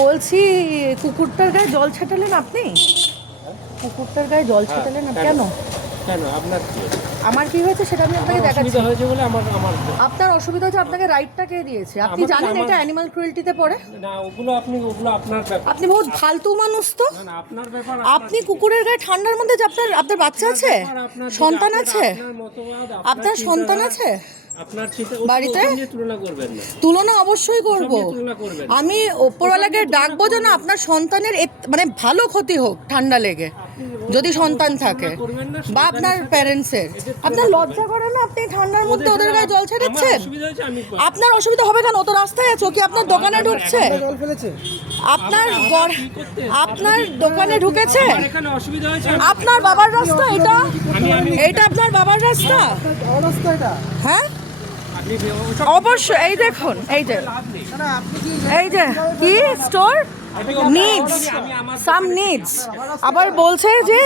বলছি কুকুরটার গায়ে জল ছেটালেন আপনি? কুকুরটার গায়ে জল ছেটালেন কেন? কেন আপনার কি? আমার কি হয়েছে সেটা আমি আপনাকে দেখাচ্ছি। অসুবিধা হয়েছে বলে আমার আপনার অসুবিধা হচ্ছে, আপনাকে রাইটটা কে দিয়েছে? আপনি জানেন এটা অ্যানিমাল ক্রুয়েল্টিতে পড়ে? না, ওগুলো আপনার ব্যাপার। আপনি বহুত ফালতু মানুষ তো। না, আপনার ব্যাপার। আপনি কুকুরের গায়ে ঠান্ডার মধ্যে যে আপনার বাচ্চা আছে, সন্তান আছে, আপনার সন্তান আছে আপনার বাড়িতে? তুলনা করবেন না। তুলনা অবশ্যই করব। আমি ওপরওয়ালাকে ডাকবো যেন আপনার সন্তানের মানে ভালো ক্ষতি হোক ঠান্ডা লেগে, যদি সন্তান থাকে বা আপনার প্যারেন্টসের। আপনার লজ্জা করে না? আপনি ঠান্ডার মধ্যে ওদের গায়ে জল ছেড়েছেন। আপনার অসুবিধা হবে কেন? ও তো রাস্তায় আছে, ও কি আপনার দোকানে ঢুকছে? আপনার দোকানে ঢুকেছে? আপনার বাবার রাস্তা এটা? এটা আপনার বাবার রাস্তা? হ্যাঁ অবশ্যই। এই দেখুন, এই যে কি স্টোর নিডস, সাম নিডস, আবার বলছে যে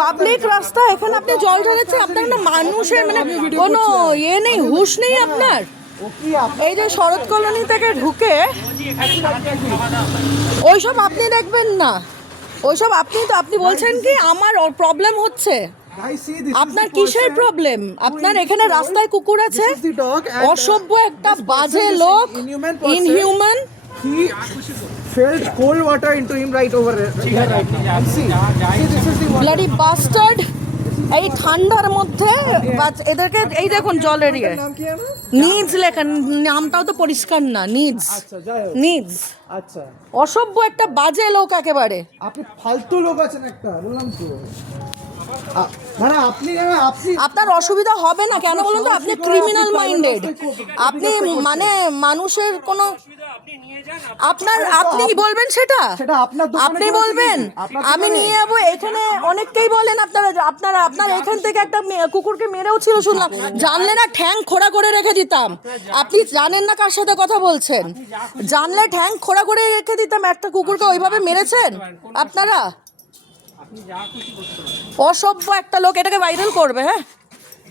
পাবলিক রাস্তা, এখানে আপনি জল ঢালাচ্ছেন। আপনার না মানুষের মানে কোনো ইয়ে নেই, হুঁশ নেই আপনার। এই যে শরৎ কলোনি থেকে ঢুকে ওইসব আপনি দেখবেন না, ওইসব আপনি বলছেন কি আমার প্রবলেম হচ্ছে। আপনার কিসের প্রবলেম? আপনার এখানে রাস্তায় কুকুর আছে, অসভ্য একটা বাজে লোক, inhuman. He filled cold water into him right over here right now. See this is the bloody bastard. এই ঠান্ডার মধ্যে এদেরকে এই দেখুন জলের ইয়ে নাম কি আছে? নিডস লেখা, নামটাও তো পরিষ্কার না। নিডস, আচ্ছা যাই হোক। নিডস। আচ্ছা অসভ্য একটা বাজে লোক একেবারে। আপনি ফালতু লোক আছেন একটা, বললাম তো। মানে আপনি আপনার অসুবিধা হবে না কেন বলুন তো? আপনি ক্রিমিনাল মাইন্ডেড। আপনি মানে মানুষের কোনো আপনি বলবেন সেটা আপনি বলবেন, আমি নিয়ে যাবো। এখানে অনেককেই বলেন আপনার এখান থেকে একটা কুকুরকে মেরেও ছিল শুনলাম। জানলে না ঠ্যাং খোড়া করে রেখে দিতাম। আপনি জানেন না কার সাথে কথা বলছেন। জানলে ঠ্যাং খোড়া করে রেখে দিতাম। একটা কুকুরকে ওইভাবে মেরেছেন আপনারা। অসভ্য একটা লোক। এটাকে ভাইরাল করবে, হ্যাঁ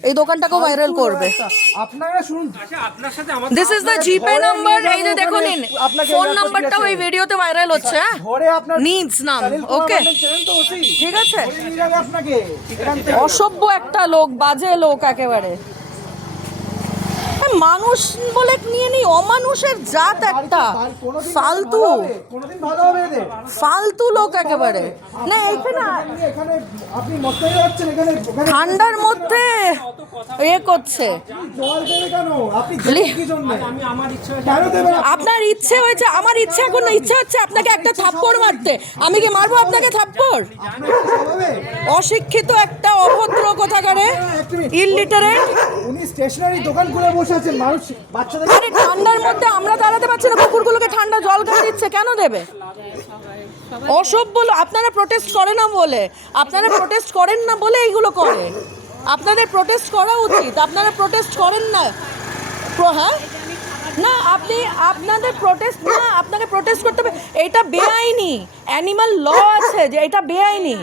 এই দোকানটাকেও ভাইরাল করবে। আপনারা শুনুন, আপনার সাথে আমার this is the GPay number. এই যে দেখুন, ফোন নাম্বারটাও এই ভিডিওতে ভাইরাল হচ্ছে। ধরে আপনার নিডস নাম, ওকে ঠিক আছে। আপনাকে অসভ্য একটা লোক, বাজে লোক একেবারে। মানুষ বলে নিয়ে নি, অমানুষের জাত একটা। ফালতু কোনোদিন ভালো হবে এদের। ফালতু লোক একেবারে। না এখানে আপনি মস্তানি যাচ্ছেন এখানে ঠান্ডার মধ্যে ইয়ে করছে। জল দেবে কেন? আপনি দেবেন কি জন্য? আমি আমার ইচ্ছা কেন দেবেন? আপনার ইচ্ছে হয়েছে, আমার ইচ্ছা এখন ইচ্ছা হচ্ছে আপনাকে একটা থাপ্পড় মারতে। আমি কি মারবো আপনাকে থাপ্পড়? অশিক্ষিত একটা অভদ্র কোথাকারে, ইলিটারেট। উনি স্টেশনারি দোকান খুলে বসে আছেন, মানুষ বাচ্চাদের। আরে ঠান্ডার মধ্যে আমরা দাঁড়াতে পারছি না, কুকুরগুলোকে ঠান্ডা জল খাওয়া দিচ্ছে, কেন দেবে? অসভ্য। আপনারা প্রোটেস্ট করেন না বলে, আপনারা প্রোটেস্ট করেন না বলে এইগুলো করে। আপনাদের প্রোটেস্ট করা উচিত, আপনারা প্রোটেস্ট করেন না। হ্যাঁ না আপনাদের প্রোটেস্ট না, আপনাকে প্রোটেস্ট করতে হবে। এটা বেআইনি, অ্যানিমাল ল আছে যে এটা বেআইনি।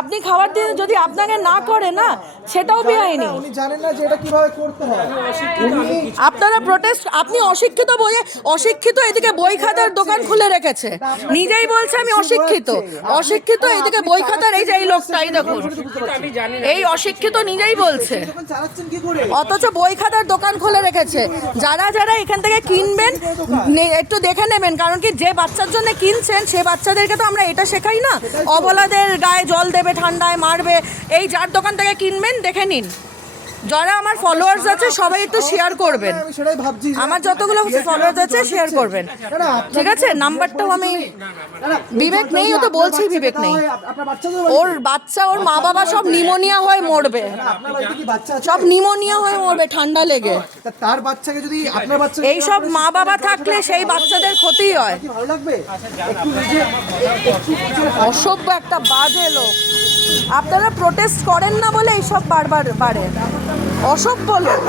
আপনি খাবার দিয়ে যদি আপনাকে না করে না, সেটাও বেআইনি। উনি জানেন না যে এটা কিভাবে করতে হয়। আপনারা প্রোটেস্ট, আপনি অশিক্ষিত বইয়ে অশিক্ষিত, এদিকে বই খাতার দোকান খুলে রেখেছে, নিজেই বলছে আমি অশিক্ষিত। অশিক্ষিত এদিকে বই খাতার, এই যে এই লোকটাই দেখুন, এই অশিক্ষিত নিজেই বলছে, অথচ বই খাতার দোকান খুলে রেখেছে। যারা যারা এখান থেকে কিনবেন একটু দেখে নেবেন, কারণ কি যে বাচ্চার জন্য কিনছেন সে বাচ্চাদেরকে তো আমরা এটা শেখাই না অবলাদের গায়ে জল দেবে, ঠান্ডায় মারবে। এই যার দোকান থেকে কিনবেন দেখে নিন। যারা আমার ফলোয়ার্স আছে সবাই একটু শেয়ার করবেন, আমার যতগুলো ফলোয়ার্স আছে শেয়ার করবেন, ঠিক আছে? নাম্বারটাও আমি, বিবেক নেই, ও তো বলছি বিবেক নেই। ওর বাচ্চা, ওর মা বাবা সব নিমোনিয়া হয়ে মরবে, সব নিমোনিয়া হয়ে মরবে ঠান্ডা লেগে। তার বাচ্চাকে যদি আপনার বাচ্চা, এই সব মা বাবা থাকলে সেই বাচ্চাদের ক্ষতি হয়। ভালো লাগবে? অসভ্য একটা বাজে লোক। আপনারা প্রোটেস্ট করেন না বলে এইসব বারবার বাড়ে। অসভ্য লোক।